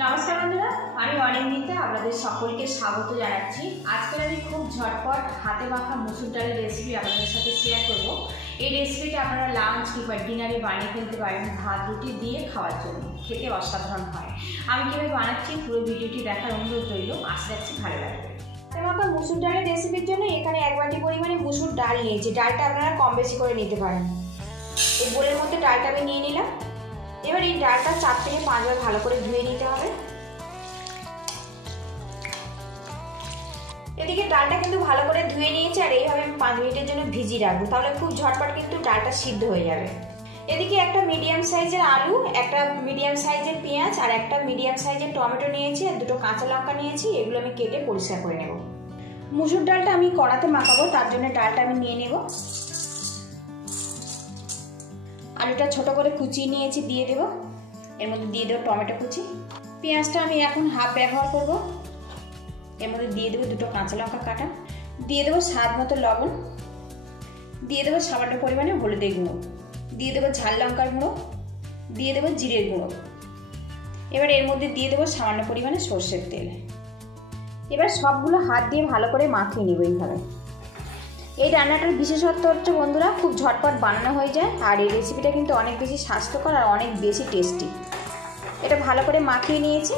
नमस्कार बंधुरा আমি অনিন্দিতা আপনাদের সকলকে স্বাগত জানাচ্ছি। আজকে আমি খুব ঝটপট হাতে মাখা মসুর ডালের রেসিপি আপনাদের সাথে শেয়ার করব। এই রেসিপিটা আপনারা লাঞ্চ কিংবা ডিনারে বানিয়ে ফেলতে পারেন ভাত রুটি দিয়ে খাওয়ার জন্য, খেতে অসাধারণ হয়। আমি কিভাবে বানাচ্ছি পুরো ভিডিওটি দেখার অনুরোধ রইল, আশা রাখছি ভালো লাগবে। হাতে মাখা মসুর ডালের রেসিপির জন্য এখানে 1 বাটি পরিমাণে মসুর ডাল নিয়েছি। ডালটা আপনারা কম বেশি করে নিতে পারেন। এই বোলের মধ্যে ডালটা আমি নিয়ে নিলাম। এবার এই ডালটা 4 থেকে 5 বার ভালো করে ধুয়ে নিতে হবে। এদিকে ডালটা কিন্তু ভালো করে ধুয়ে নিয়েছি আর এইভাবে 5 মিনিটের জন্য ভিজিয়ে রাখবো, তাহলে খুব ঝটপট কিন্তু ডালটা সিদ্ধ হয়ে যাবে। এদিকে একটা মিডিয়াম সাইজের আলু, একটা মিডিয়াম সাইজের পেঁয়াজ আর একটা মিডিয়াম সাইজের টমেটো নিয়েছি আর 2টো কাঁচা লঙ্কা নিয়েছি। এগুলো আমি কেটে পরিষ্কার করে নেব। মসুর ডালটা আমি কড়াতে মাখাবো, তার জন্য ডালটা আমি নিয়ে নেব। আলুটা ছোট করে কুচিয়ে নিয়েছি, দিয়ে দেব। এর মধ্যে দিয়ে দেবো টমেটো কুচি। পেঁয়াজটা আমি এখন হাফ ব্যবহার করব। এর মধ্যে দিয়ে দেবো 2টো কাঁচা লঙ্কা কাটা, দিয়ে দেবো স্বাদ মতো লবণ, দিয়ে দেবো সামান্য পরিমাণে হলুদের গুঁড়ো, দিয়ে দেবো ঝাল লঙ্কার গুঁড়ো, দিয়ে দেবো জিরের গুঁড়ো। এবার এর মধ্যে দিয়ে দেবো সামান্য পরিমাণে সর্ষের তেল। এবার সবগুলো হাত দিয়ে ভালো করে মাখিয়ে নেব এইভাবে। এই রান্নাটার বিশেষত্ব হচ্ছে বন্ধুরা খুব ঝটপট বানানো হয়ে যায় আর এই রেসিপিটা কিন্তু অনেক বেশি স্বাস্থ্যকর আর অনেক বেশি টেস্টি। এটা ভালো করে মাখিয়ে নিয়েছি।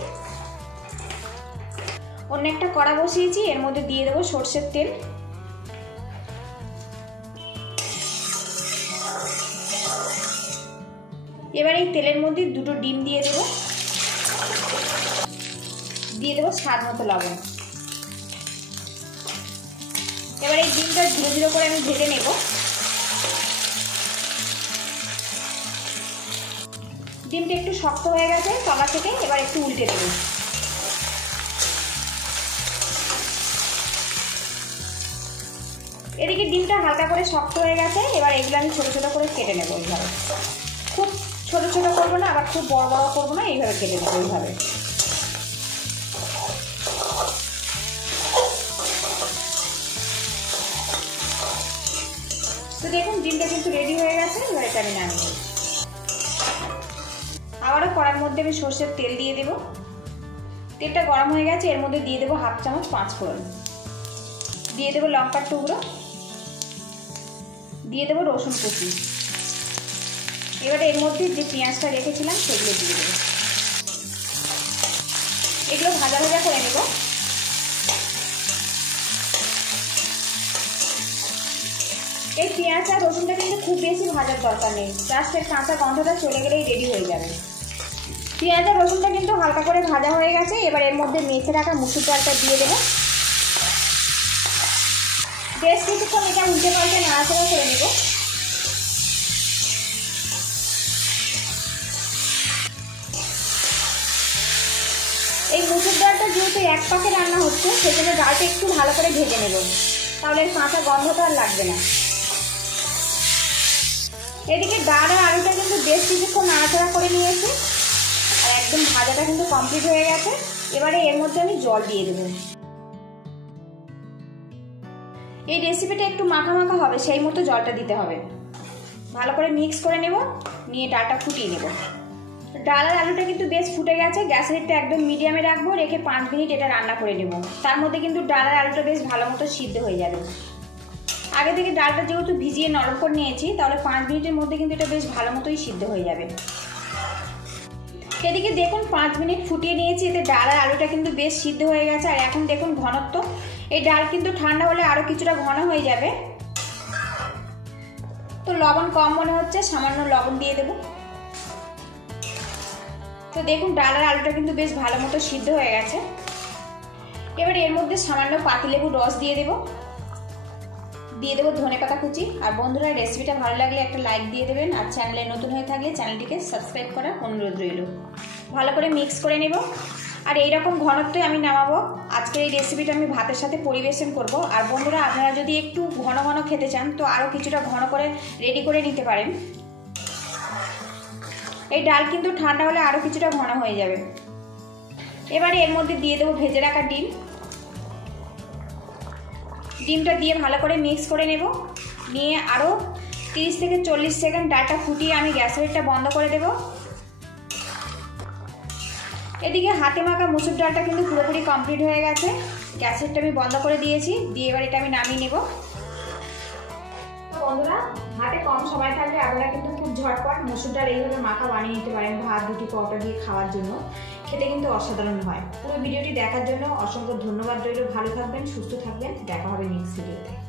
অন্য একটা কড়া বসিয়েছি, এর মধ্যে দিয়ে দেবো সরষের তেল। এবার এই তেলের মধ্যে 2টো ডিম দিয়ে দেবো, দিয়ে দেবো স্বাদ মতো লবণ। এবার এই ডিমটা ধীরে ধীরে করে আমি ভেজে নেব। ডিমটা একটু শক্ত হয়ে গেছে তলা থেকে, এবার একটু উল্টে দেব। এদিকে ডিমটা হালকা করে শক্ত হয়ে গেছে। এবার এগুলো আমি ছোট ছোট করে কেটে নেব এইভাবে। খুব ছোট ছোট করবো না, আবার খুব বড় বড় করবো না, এইভাবে কেটে নেবো এইভাবে। তো দেখুন ডিমটা কিন্তু রেডি হয়ে গেছে। এবার এটা আমি নামিয়ে নেব। আবারও কড়ার মধ্যে আমি সরষের তেল দিয়ে দেব। তেলটা গরম হয়ে গেছে, এর মধ্যে দিয়ে দেবো হাফ চামচ 5 ফোড়ন, দিয়ে দেবো লঙ্কার টুকরো, দিয়ে দেবো রসুন কুচি। এবারে এর মধ্যে যে পেঁয়াজটা রেখেছিলাম সেগুলো দিয়ে দেবো। এগুলো ভাজা ভাজা করে নেব। এই পেঁয়াজ আর রসুনটা কিন্তু খুব বেশি ভাজার দরকার নেই, জাস্ট এর কাঁচা গন্ধটা চলে গেলেই রেডি হয়ে যাবে। পেঁয়াজ আর রসুনটা কিন্তু হালকা করে ভাজা হয়ে গেছে। এবার এর মধ্যে মেখে রাখা মসুর ডালটা দিয়ে দেবো। বেশ কিছুক্ষণ এটা উল্টে পাল্টে নাড়াচাড়া করে নেব। এই মসুর ডালটা যেহেতু এক পাকে রান্না হচ্ছে সেজন্য ডালটা একটু ভালো করে ভেজে নেব, তাহলে কাঁচা গন্ধটা আর লাগবে না। এদিকে ডাল আর আলুটা কিন্তু বেশ কিছুক্ষণ নাড়াচাড়া করে নিয়েছি আর একদম ভাজাটা কিন্তু কমপ্লিট হয়ে গেছে। এবারে এর মধ্যে আমি জল দিয়ে দেবো। এই রেসিপিটা একটু মাখা মাখা হবে, সেই মতো জলটা দিতে হবে। ভালো করে মিক্স করে নেব, নিয়ে ডালটা ফুটিয়ে নেব। ডাল আর আলুটা কিন্তু বেশ ফুটে গেছে। গ্যাসের একটা একদম মিডিয়ামে রাখবো, রেখে 5 মিনিট এটা রান্না করে নেব। তার মধ্যে কিন্তু ডাল আর আলুটা বেশ ভালো মতো সিদ্ধ হয়ে যাবে। আগে থেকে ডালটা যেহেতু ভিজিয়ে নরম করে নিয়েছি, তাহলে 5 মিনিটের মধ্যে কিন্তু এটা বেশ ভালো মতোই সিদ্ধ হয়ে যাবে। এদিকে দেখুন 5 মিনিট ফুটিয়ে নিয়েছি, এতে ডাল আর আলুটা কিন্তু বেশ সিদ্ধ হয়ে গেছে। আর এখন দেখুন ঘনত্ব, এই ডাল কিন্তু ঠান্ডা হলে আরো কিছুটা ঘন হয়ে যাবে। তো লবণ কম মনে হচ্ছে, সামান্য লবণ দিয়ে দেব। তো দেখুন ডাল আর আলুটা কিন্তু বেশ ভালো মতো সিদ্ধ হয়ে গেছে। এবার এর মধ্যে সামান্য পাতিলেবুর রস দিয়ে দেব, দিয়ে দেবো ধনেপাতা কুচি। আর বন্ধুরা রেসিপিটা ভালো লাগলে একটা লাইক দিয়ে দেবেন, আর চ্যানেলে নতুন হয়ে থাকলে চ্যানেলটিকে সাবস্ক্রাইব করার অনুরোধ রইল। ভালো করে মিক্স করে নেব। আর এইরকম ঘনত্বে আমি নামাবো। আজকের এই রেসিপিটা আমি ভাতের সাথে পরিবেশন করব। আর বন্ধুরা আপনারা যদি একটু ঘন ঘন খেতে চান তো আরও কিছুটা ঘন করে রেডি করে নিতে পারেন। এই ডাল কিন্তু ঠান্ডা হলে আরও কিছুটা ঘন হয়ে যাবে। এবারে এর মধ্যে দিয়ে দেবো ভেজে রাখা ডিম। ডিমটা দিয়ে ভালো করে মিক্স করে নেব। নিয়ে আরও 30 থেকে 40 সেকেন্ড ডালটা ফুটিয়ে আমি গ্যাসের এটা বন্ধ করে দেব। এদিকে হাতে মাখা মুসুর ডালটা কিন্তু পুরোপুরি কমপ্লিট হয়ে গেছে। গ্যাসেরটা আমি বন্ধ করে দিয়েছি, দিয়ে এবার এটা আমি নামিয়ে নেব। বন্ধুরা, হাতে কম সময় থাকলে আপনারা কিন্তু খুব ঝটপট মুসুর ডাল এইভাবে মাখা বানিয়ে নিতে পারেন ভাত, রুটি, পরোটা দিয়ে খাওয়ার জন্য। খেতে কিন্তু অসাধারণ হয়। পুরো ভিডিওটি দেখার জন্য অসংখ্য ধন্যবাদ রইল। ভালো থাকবেন, সুস্থ থাকবেন, দেখা হবে নেক্সট ভিডিওতে।